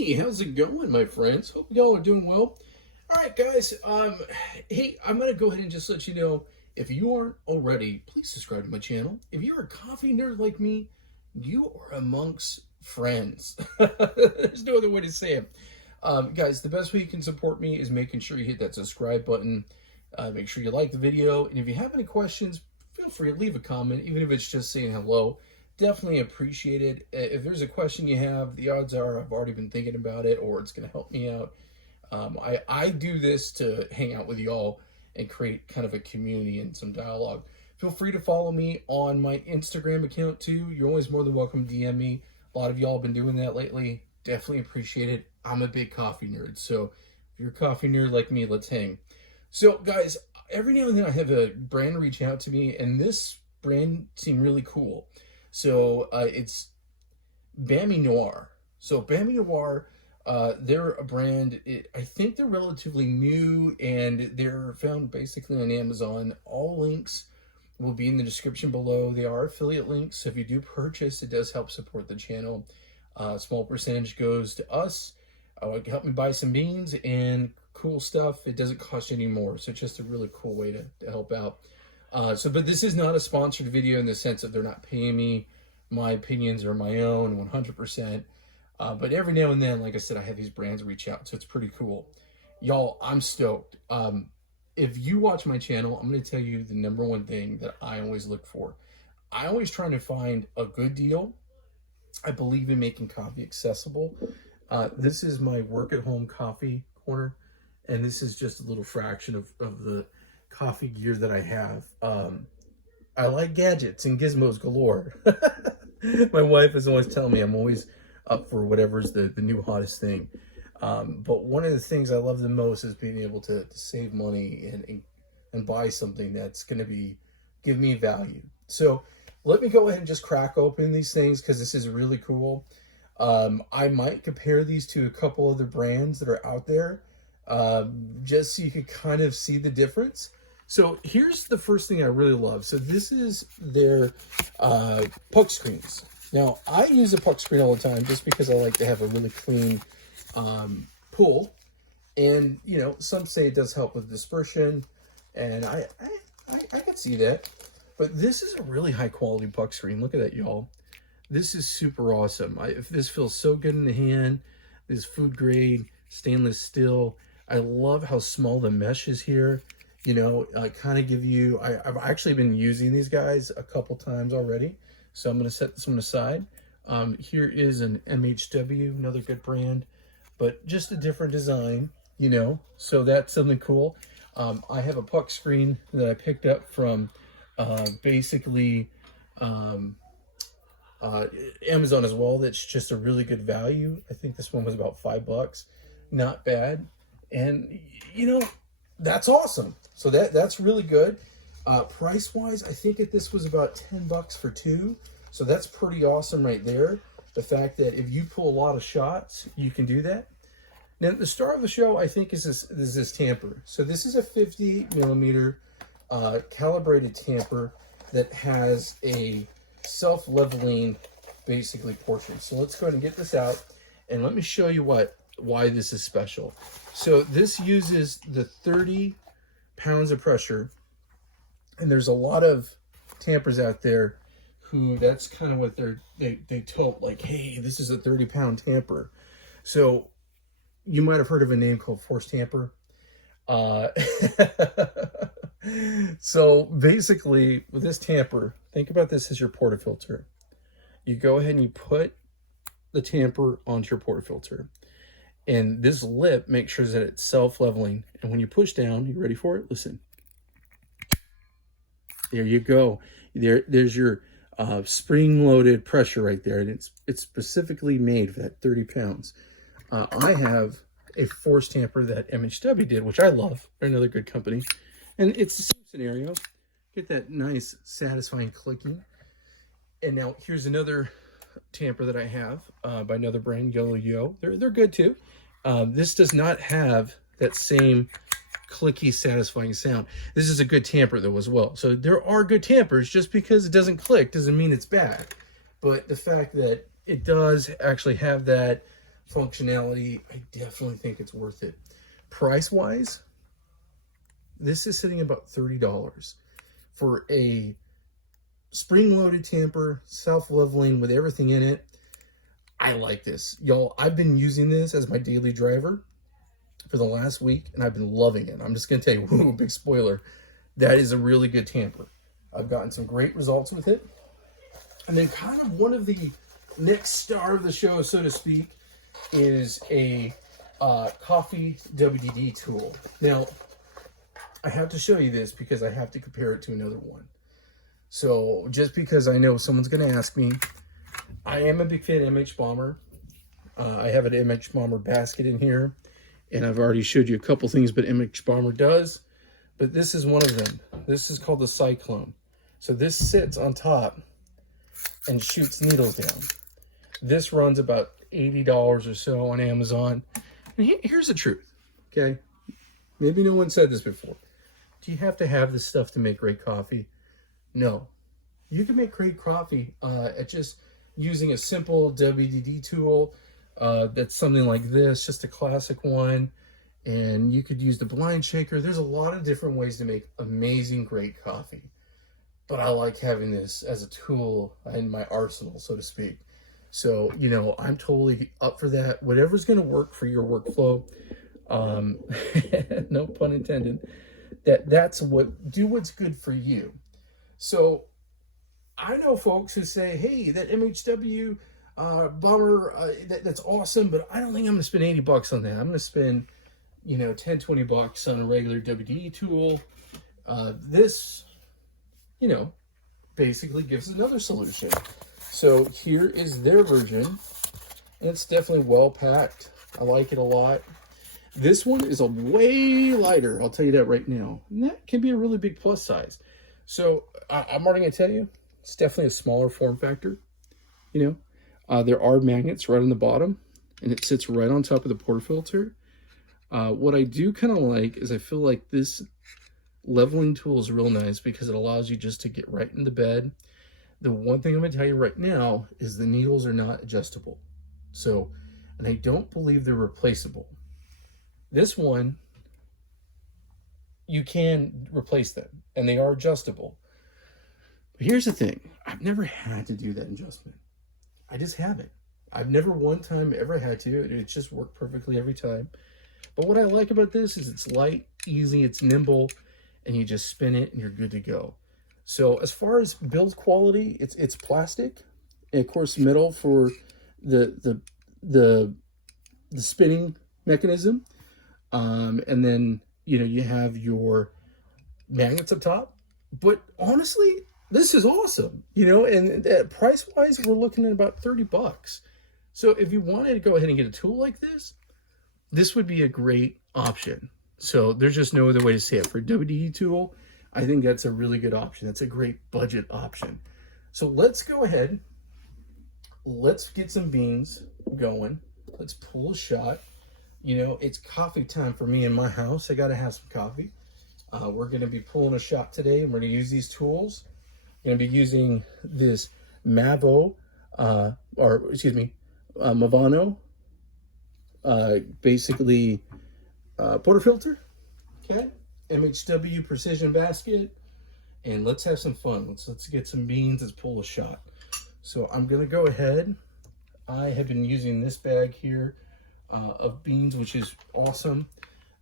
Hey, how's it going, my friends? Hope y'all are doing well. All right, guys. Hey, I'm gonna go ahead and just let you know, if you aren't already, please subscribe to my channel. If you're a coffee nerd like me, you are amongst friends. There's no other way to say it. Guys, the best way you can support me is making sure you hit that subscribe button. Make sure you like the video, and if you have any questions, feel free to leave a comment, even if it's just saying hello. Definitely appreciate it. If there's a question you have, the odds are I've already been thinking about it, or it's going to help me out. I do this to hang out with y'all and create kind of a community and some dialogue. Feel free to follow me on my Instagram account too. You're always more than welcome to DM me. A lot of y'all have been doing that lately. Definitely appreciate it. I'm a big coffee nerd, so if you're a coffee nerd like me, let's hang. So guys, every now and then I have a brand reach out to me, and this brand seemed really cool. So it's Bamynoir. So Bamynoir, they're a brand, I think they're relatively new, and they're found basically on Amazon. All links will be in the description below. They are affiliate links, so if you do purchase, it does help support the channel. A small percentage goes to us. Help me buy some beans and cool stuff. It doesn't cost you any more, so it's just a really cool way to help out. But this is not a sponsored video in the sense that they're not paying me. My opinions are my own, 100%. But every now and then, like I said, I have these brands reach out, so it's pretty cool. Y'all, I'm stoked. If you watch my channel, I'm going to tell you the number one thing that I always look for. I always try to find a good deal. I believe in making coffee accessible. This is my work-at-home coffee corner, and this is just a little fraction of the coffee gear that I have. I like gadgets and gizmos galore. My wife is always telling me I'm always up for whatever's the new hottest thing. But one of the things I love the most is being able to save money and buy something that's going to give me value. So let me go ahead and just crack open these things, because this is really cool. I might compare these to a couple other brands that are out there, just so you can kind of see the difference. So here's the first thing I really love. So this is their puck screens. Now, I use a puck screen all the time just because I like to have a really clean pull. And, you know, some say it does help with dispersion, and I can see that. But this is a really high quality puck screen. Look at that, y'all. This is super awesome. This feels so good in the hand. This food grade stainless steel. I love how small the mesh is here. You know, kind of give you, I've actually been using these guys a couple times already, so I'm going to set this one aside. Here is an MHW, another good brand, but just a different design, you know, so that's something cool. I have a puck screen that I picked up from basically Amazon as well. That's just a really good value. I think this one was about $5. Not bad. And, you know, that's awesome. So that's really good. Price wise, I think this was about $10 for two. So that's pretty awesome right there. The fact that if you pull a lot of shots, you can do that. Now the star of the show, I think, is this tamper. So this is a 50 millimeter calibrated tamper that has a self-leveling basically portion. So let's go ahead and get this out, and let me show you why this is special. So this uses the 30 pounds of pressure, and there's a lot of tampers out there who that's kind of what they tote, like, hey, this is a 30-pound tamper. So you might have heard of a name called force tamper. So basically with this tamper, think about this as your portafilter. You go ahead and you put the tamper onto your portafilter, and this lip makes sure that it's self-leveling. And when you push down, you ready for it? Listen. There you go. There's your spring-loaded pressure right there, and it's specifically made for that 30 pounds. I have a force tamper that MHW did, which I love. They're another good company. And it's the same scenario. Get that nice, satisfying clicking. And now here's another tamper that I have by another brand, Yellow Yo. They're good too. This does not have that same clicky, satisfying sound. This is a good tamper though as well. So there are good tampers. Just because it doesn't click doesn't mean it's bad. But the fact that it does actually have that functionality, I definitely think it's worth it. Price-wise, this is sitting about $30 for a spring-loaded tamper, self-leveling with everything in it. I like this. Y'all, I've been using this as my daily driver for the last week, and I've been loving it. I'm just going to tell you, whoo, big spoiler, that is a really good tamper. I've gotten some great results with it. And then kind of one of the next star of the show, so to speak, is a coffee WDT tool. Now, I have to show you this because I have to compare it to another one. So just because I know someone's going to ask me, I am a big fan of MH Bomber. I have an MH Bomber basket in here, and I've already showed you a couple things but MH Bomber does, but this is one of them. This is called the Cyclone. So this sits on top and shoots needles down. This runs about $80 or so on Amazon. And here's the truth, okay? Maybe no one said this before. Do you have to have this stuff to make great coffee? No. You can make great coffee at just using a simple WDT tool that's something like this, just a classic one. And you could use the blind shaker. There's a lot of different ways to make amazing, great coffee. But I like having this as a tool in my arsenal, so to speak. So, you know, I'm totally up for that. Whatever's going to work for your workflow, no pun intended, that's what's good for you. So I know folks who say, hey, that MHW bomber, that's awesome, but I don't think I'm going to spend $80 on that. I'm going to spend, you know, 10, 20 bucks on a regular WDT tool. This, you know, basically gives another solution. So here is their version, and it's definitely well packed. I like it a lot. This one is a way lighter, I'll tell you that right now. And that can be a really big plus size. So I'm already going to tell you, it's definitely a smaller form factor. You know, there are magnets right on the bottom, and it sits right on top of the portafilter. What I do kind of like is I feel like this leveling tool is real nice because it allows you just to get right in the bed. The one thing I'm going to tell you right now is the needles are not adjustable. So, and I don't believe they're replaceable. This one, you can replace them, and they are adjustable. But here's the thing. I've never had to do that adjustment. I just haven't. I've never one time ever had to. It's just worked perfectly every time. But what I like about this is it's light, easy, it's nimble, and you just spin it and you're good to go. So as far as build quality, it's plastic, and of course metal for the spinning mechanism, and then you know you have your magnets up top. But honestly, this is awesome, you know. And price wise, we're looking at about $30. So if you wanted to go ahead and get a tool like this, this would be a great option. So there's just no other way to say it. For a WDT tool, I think that's a really good option. That's a great budget option. So let's go ahead. Let's get some beans going. Let's pull a shot. You know, it's coffee time for me in my house. I got to have some coffee. We're going to be pulling a shot today, and we're going to use these tools. We're going to be using this Mavano, basically portafilter. Okay. MHW precision basket, and let's have some fun. Let's get some beans. Let's pull a shot. So I'm gonna go ahead. I have been using this bag here of beans, which is awesome.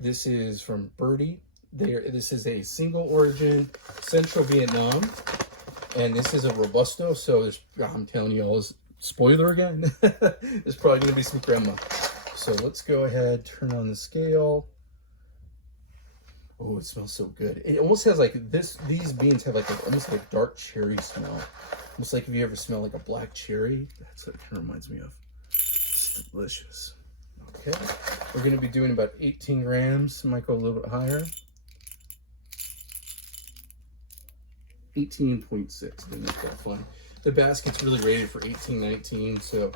This is from Birdie. This is a single origin Central Vietnam, and this is a Robusto. So I'm telling you all, this spoiler again. There's probably gonna be some Crema. So let's go ahead, turn on the scale. Oh, it smells so good. It almost has like this. These beans have like almost like a dark cherry smell. Almost like if you ever smell like a black cherry. That's what it kind of reminds me of. It's delicious. Okay, we're going to be doing about 18 grams. Might go a little bit higher. 18.6. Didn't make that fun. The basket's really rated for 18-19, so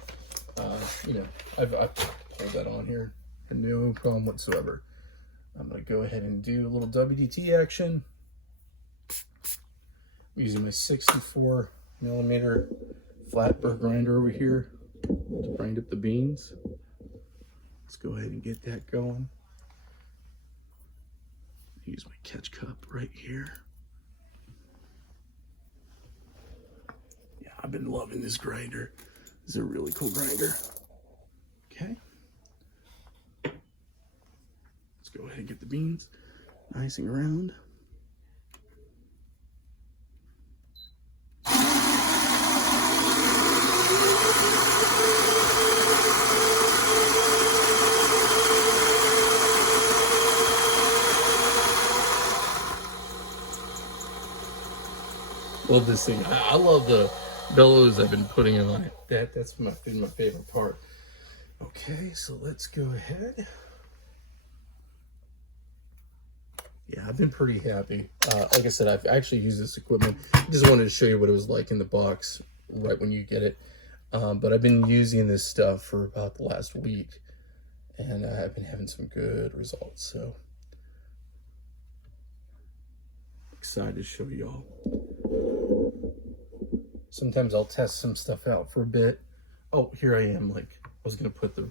you know, I've pulled that on here, and no problem whatsoever. I'm going to go ahead and do a little WDT action. I'm using my 64 millimeter flat burr grinder over here to grind up the beans. Let's go ahead and get that going. Use my catch cup right here. Yeah, I've been loving this grinder. This is a really cool grinder. Okay. Let's go ahead and get the beans nice and round. Love this thing. I love the bellows I've been putting on it. That's been my favorite part. Okay, so let's go ahead. Yeah, I've been pretty happy. Like I said, I've actually used this equipment. I just wanted to show you what it was like in the box right when you get it. But I've been using this stuff for about the last week, and I've been having some good results. So excited to show y'all. Sometimes I'll test some stuff out for a bit. Oh, here I am. Like, I was going to put the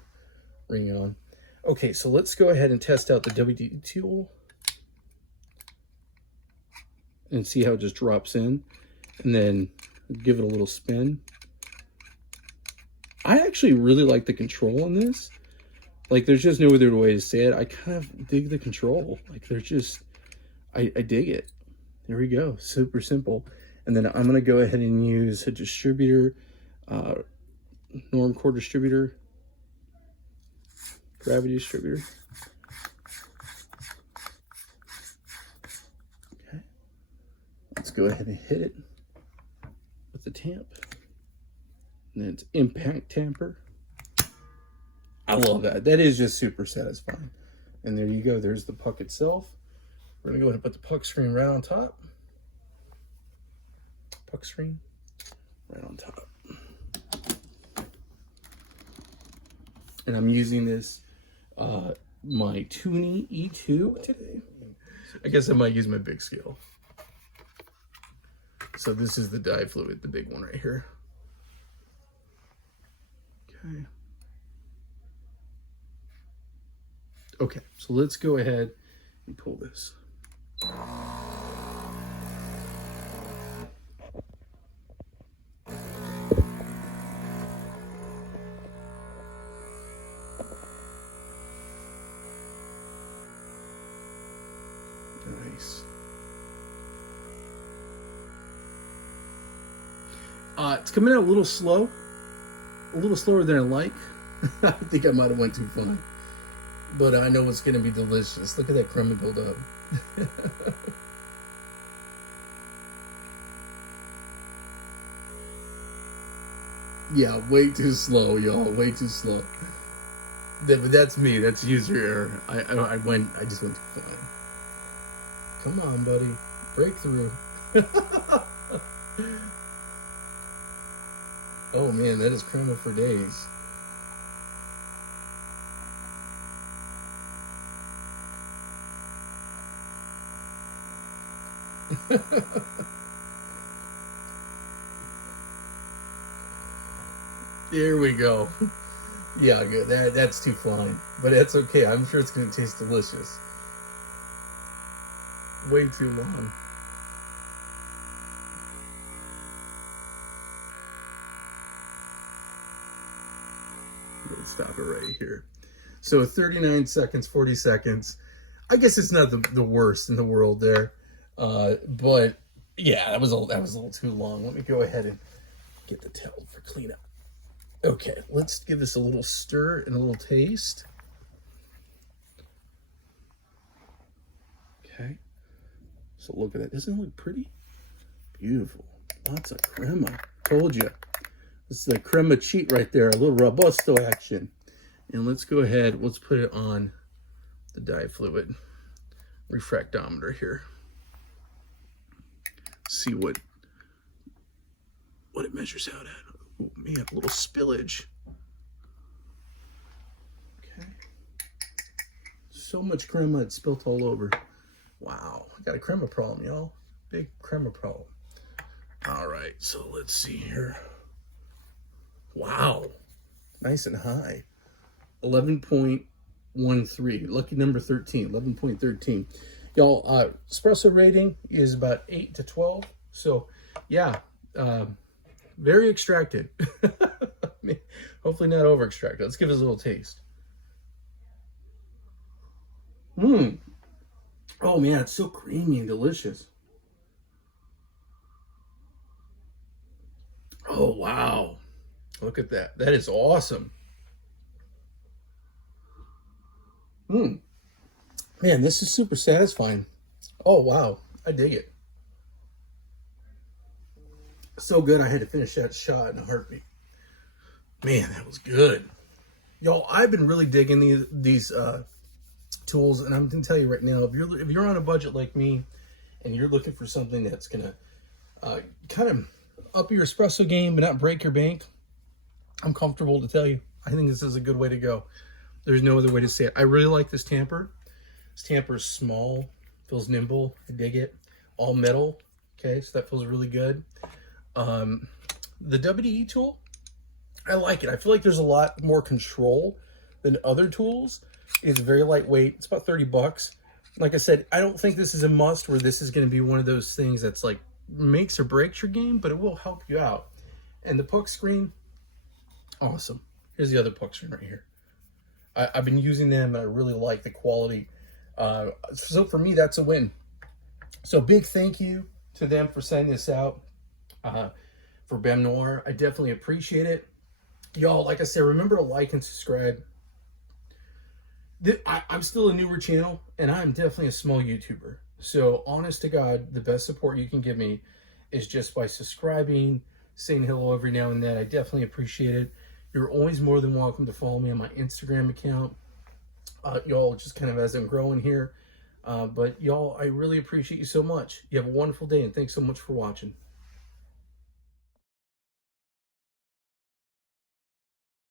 ring on. Okay, so let's go ahead and test out the WDT tool and see how it just drops in, and then give it a little spin. I actually really like the control on this. Like, there's just no other way to say it. I kind of dig the control. Like, there's just, I dig it. There we go. Super simple. And then I'm going to go ahead and use a distributor, norm core distributor, gravity distributor. Okay. Let's go ahead and hit it with the tamp. And then it's Impac tamper. I love that. That is just super satisfying. And there you go. There's the puck itself. We're going to go ahead and put the puck screen right on top. Puck screen right on top. And I'm using this, my Toonie E2 today. I guess I might use my big scale. So this is the dye fluid, the big one right here. Okay. Okay, so let's go ahead and pull this. Nice. It's coming out a little slow, a little slower than I like. I think I might have went too far, but I know it's going to be delicious. Look at that crema build up. Yeah, way too slow, y'all. Way too slow. But that's me. That's user error. I just went too far. Come on, buddy. Breakthrough. Oh man, that is crema for days. There we go. Yeah, good. That's too fine, but that's okay. I'm sure it's going to taste delicious. Way too long. Let's stop it right here. So 39 seconds, 40 seconds. I guess it's not the worst in the world there, but yeah, that was a little too long. Let me go ahead and get the towel for cleanup. Okay, let's give this a little stir and a little taste. Okay, so look at that. Doesn't it look pretty? Beautiful. Lots of crema. Told you. This is the crema cheat right there. A little robusto action. And let's go ahead. Let's put it on the dye fluid refractometer here. See what it measures out at. Oh man, a little spillage. Okay. So much crema, it's spilt all over. Wow, I got a crema problem, y'all. Big crema problem. All right, so let's see here. Wow, nice and high. 11.13. Lucky number 13, 11.13. Y'all, espresso rating is about 8 to 12. So, yeah, very extracted. Hopefully not over extracted. Let's give it a little taste. Oh man, it's so creamy and delicious. Oh wow. Look at that. That is awesome. Man, this is super satisfying. Oh wow. I dig it. So good I had to finish that shot in a heartbeat. Man, that was good. Y'all, I've been really digging these tools, and I'm gonna tell you right now, if you're on a budget like me and you're looking for something that's gonna kind of up your espresso game but not break your bank, I'm comfortable to tell you I think this is a good way to go. There's no other way to say it. I really like this tamper. This tamper is small, feels nimble. I dig it. All metal. Okay, so that feels really good. The WDT tool, I like it. I feel like there's a lot more control than other tools. It's very lightweight. It's about 30 bucks. Like I said, I don't think this is a must where this is going to be one of those things that's like makes or breaks your game, but it will help you out. And the puck screen, awesome. Here's the other puck screen right here. I've been using them and I really like the quality. So for me, that's a win. So big thank you to them for sending this out for Bamynoir. I definitely appreciate it. Y'all, like I said, remember to like and subscribe. I'm still a newer channel, and I'm definitely a small YouTuber. So, honest to God, the best support you can give me is just by subscribing, saying hello every now and then. I definitely appreciate it. You're always more than welcome to follow me on my Instagram account. Y'all, just kind of as I'm growing here. But y'all, I really appreciate you so much. You have a wonderful day, and thanks so much for watching.